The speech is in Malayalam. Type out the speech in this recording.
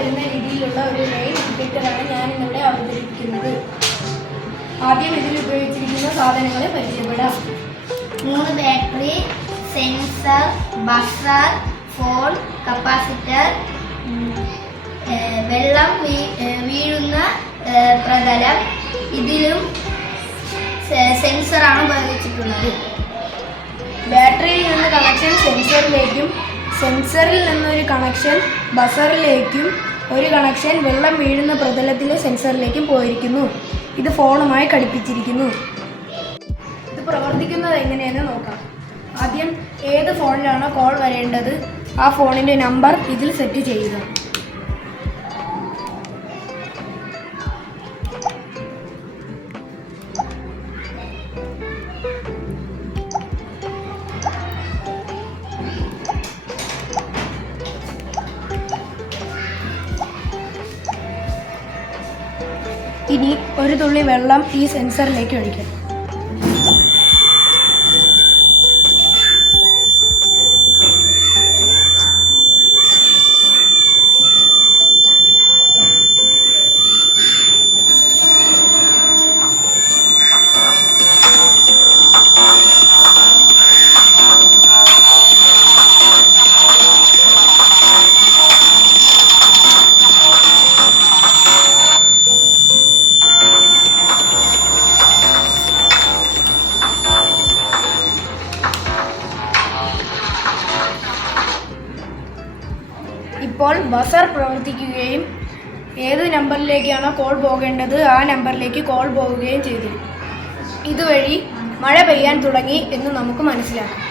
വരുന്ന രീതിയിലുള്ള ഒരു ലൈൻ ഇൻഡിക്കേറ്ററാണ് ഞാനിന്നിവിടെ അവതരിപ്പിക്കുന്നത്. ആദ്യം ഇതിൽ ഉപയോഗിച്ചിരിക്കുന്ന സാധനങ്ങളെ പരിചയപ്പെടാം. 3 battery, sensor, buzzer, phone, capacitor, വെള്ളം വീഴുന്ന പ്രതലം. ഇതിലും സെൻസറാണ് ഉപയോഗിച്ചിട്ടുള്ളത്. ബാറ്ററിയിൽ നിന്ന് കണക്ഷൻ സെൻസറിലേക്കും, സെൻസറിൽ നിന്നൊരു കണക്ഷൻ ബസറിലേക്കും, ഒരു കണക്ഷൻ വെള്ളം വീഴുന്ന പ്രതലത്തിലെ സെൻസറിലേക്കും പോയിരിക്കുന്നു. ഇത് ഫോണുമായി ഘടിപ്പിച്ചിരിക്കുന്നു. ഇത് പ്രവർത്തിക്കുന്നത് എങ്ങനെയെന്ന് നോക്കാം. ആദ്യം ഏത് ഫോണിലാണോ കോൾ വരേണ്ടത് ആ ഫോണിൻ്റെ നമ്പർ ഇതിൽ സെറ്റ് ചെയ്യുക. ഇനി ഒരു തുള്ളി വെള്ളം ഈ സെൻസറിലേക്ക് ഒഴിക്കാം. ഇപ്പോൾ ബസർ പ്രവർത്തിക്കുകയും ഏത് നമ്പറിലേക്കാണോ കോൾ പോകേണ്ടത് ആ നമ്പറിലേക്ക് കോൾ പോവുകയും ചെയ്തു. ഇതുവഴി മഴ പെയ്യാൻ തുടങ്ങി എന്ന് നമുക്ക് മനസ്സിലാക്കാം.